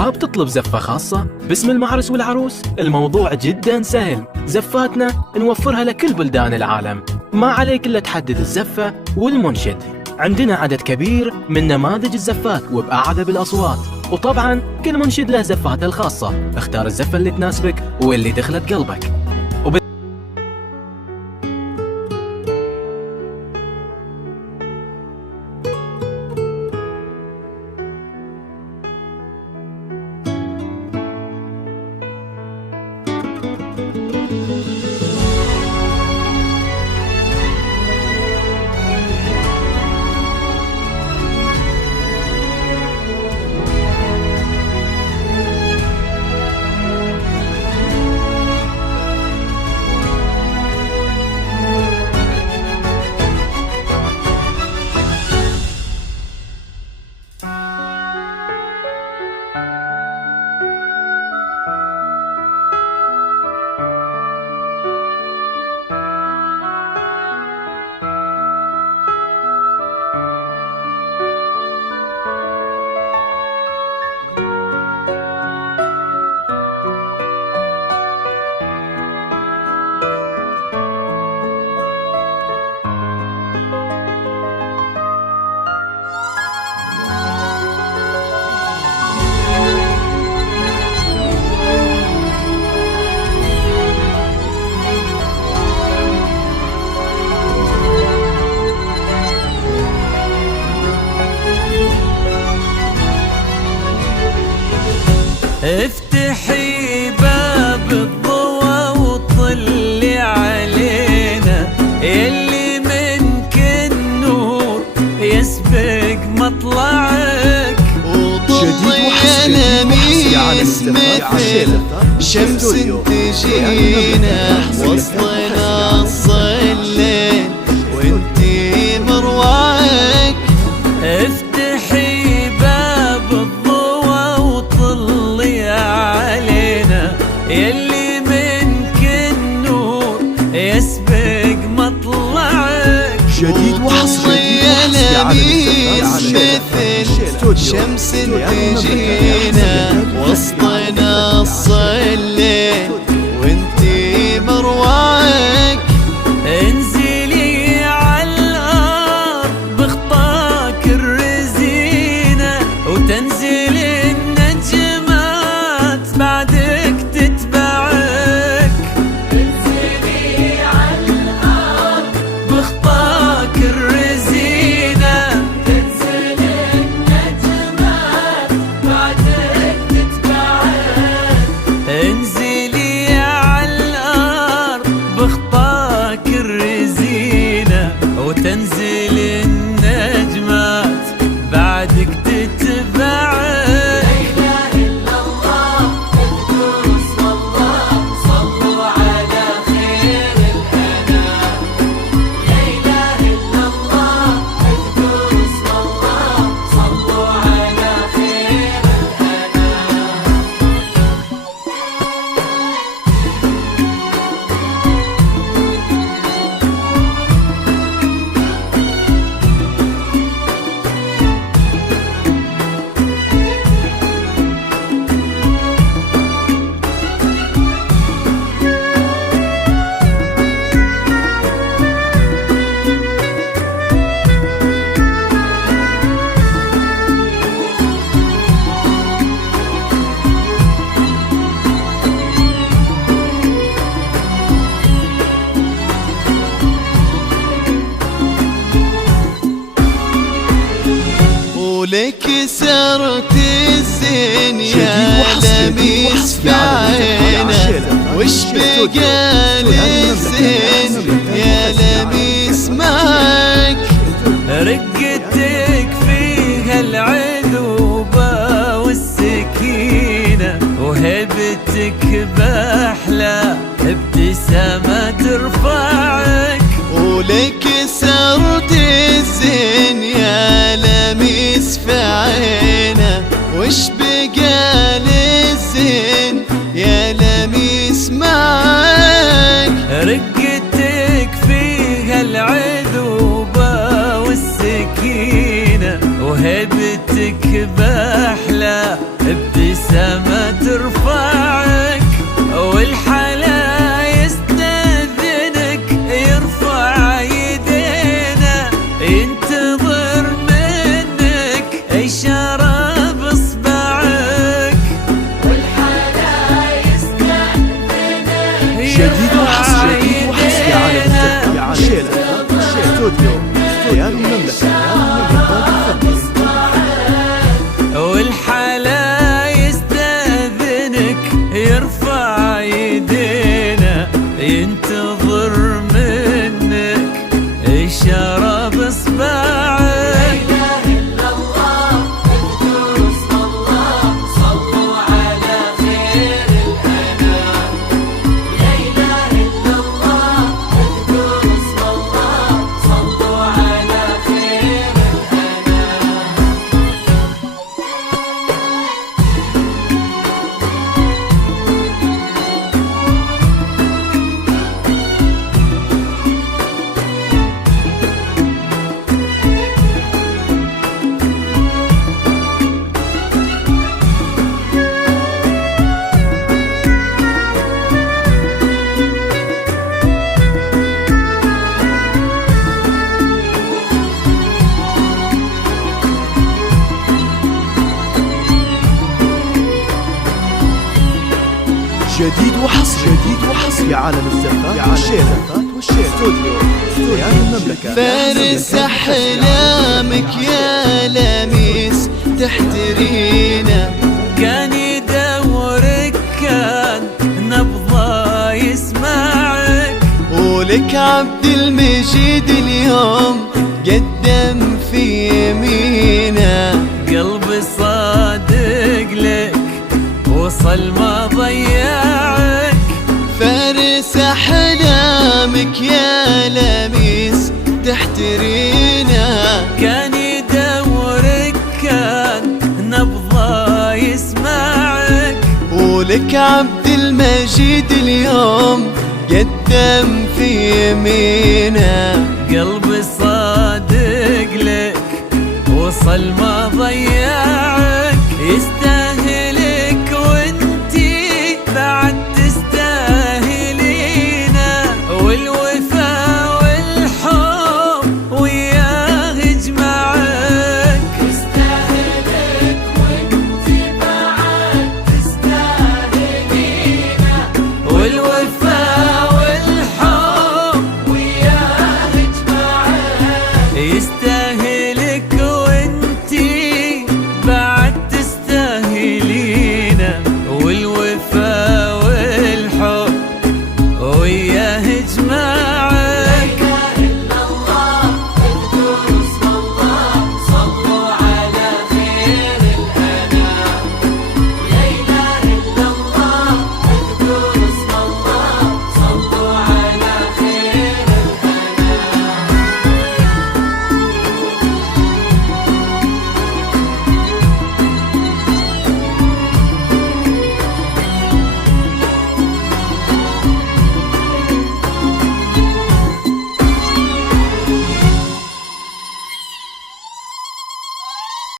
حاب تطلب زفة خاصة باسم المعرس والعروس؟ الموضوع جدا سهل. زفاتنا نوفرها لكل بلدان العالم، ما عليك إلا تحدد الزفة والمنشد. عندنا عدد كبير من نماذج الزفات وبأعذب الأصوات، وطبعا كل منشد له زفاته الخاصة. اختار الزفة اللي تناسبك واللي دخلت قلبك. افتحي باب الضوى وطلي علينا، يلي منك النور يسبق مطلعك، وطلي لميس مثل شمس تجينا، وصلنا الصلين وانتي مروعك. افتحي باب الضوى وطلي علينا، يلي منك النور يسبق مطلعك، جديد وحصري لميس مثل شمس تجينا، وسطنا الصلين وانتي مروعك. انزلي عالارض بخطاك الرزينة، وتنزل النجمات بعدك تتبعك. انزلي عالارض بخطاك الرزينة، تنزل النجمات بعدك تتبعك. انزلي عالارض بخطاك الرزينة، وتنزل النجمات بعدك تتبعك. ولك سرت الزين يا لميس في عينه، وش بقى للزين يا لميس معك. رقتك فيها العذوبة والسكينة، وهبتك بأحلى ابتسامة ترفعك. ولك سرت الزين يا لميس في عينه، وش بقى للزين يا لميس معك. رقتك فيها العذوبة والسكينة، وهبتك بأحلى ابتسامة والسما ترفعك، والحلا يستأذنك يرفع يدينا، ينتظر منك إشارة بإصبعك، والحلا يستأذنك جديد وحصري يا عالم الزفة شيلة استوديو بيان المملكة والحلا يستأذنك يرفع يدينا، ينتظر منك إشارة بإصبعك. لا إله إلا الله اذكروا اسم الله صلوا على خير الأنام. لا إله إلا الله اذكروا اسم الله صلوا على خير الأنام. جديد وحصري يا عالم الزفات والشيلة استوديو بيان المملكة. فارس أحلامك يا لميس تحترينا، كان يدورك كان نبضة يسمعك، ولك عبد المجيد اليوم قدم في يمينا، قلبي صادق لك وصل ما ضيعك. فارس أحلامك يا لميس تحترينا، كان يدورك كان نبضة يسمعك، ولك عبد المجيد اليوم قدم في يمينا، قلبي صادق لك وصل ما ضيعك.